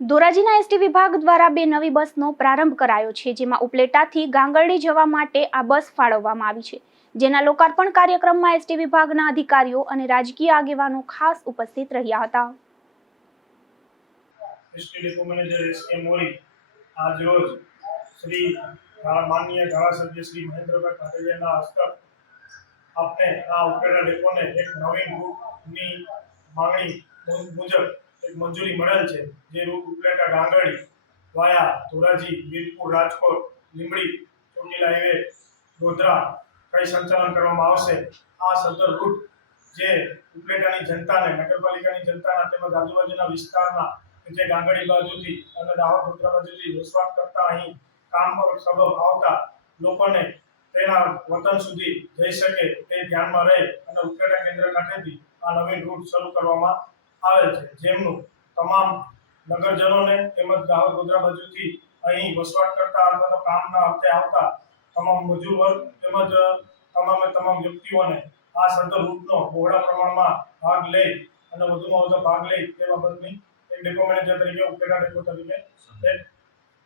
ધોરાજીના ST વિભાગ દ્વારા બે નવી બસનો પ્રારંભ કરાયો છે, જેમાં ઉપલેટાથી ગાંગરડી જવા માટે આ બસ ફાળવવામાં આવી છે. જેના લોકાર્પણ કાર્યક્રમમાં એસટી વિભાગના અધિકારીઓ અને રાજકીય આગેવાનો ખાસ ઉપસ્થિત રહ્યા હતા. એસટી ડેપો મેનેજર એસ કે મોરી આજ રોજ શ્રી માનનીય ધારાસભ્ય શ્રી મહેન્દ્રભાઈ પાટીલિયાના હસ્તક આપણે આ ઉપલેટા ડેપોને એક નવી રૂટની માંગણી મુજબ મંજૂરી મળેલ છે. જે route Upleta Dangardi via, Dhoraji, Virpur, Rajkot Limdi Chotila highway Godhra કઈ સંચાલન કરવામાં આવશે. આ સદર રૂટ જે ઉપલેટાની જનતાને, નગરપાલિકાની જનતાના તેમજ આજુબાજુના વિસ્તારના જે ગાંગડી બાજુથી અને દાહોદ ગોધરા બાજુથી વસવાટ કરતા અહીં કામ સબબ આવતા લોકોને તેના વતન સુધી જઈ શકે તે ધ્યાનમાં રહે અને ઉપલેટા કેન્દ્ર ખાતેથી આ નવીન રૂટ શરૂ કરવામાં આવેલ છે. જેમનું તમામ નગરજનોને તેમજ દાહોદ ગોધરા બાજુથી અહીં વસવાટ કરતા અથવા તો કામના અર્થે આવતા તમામ મજૂર વર્ગ તેમજ તમામે તમામ વ્યક્તિઓને આ સદર રૂટનો બહોળા પ્રમાણમાં ભાગ લઈ અને વધુમાં વધુ ભાગ લઈ તે બાબતની એક ડેપો મેનેજર તરીકે, ઉપલેટા ડેપો તરીકે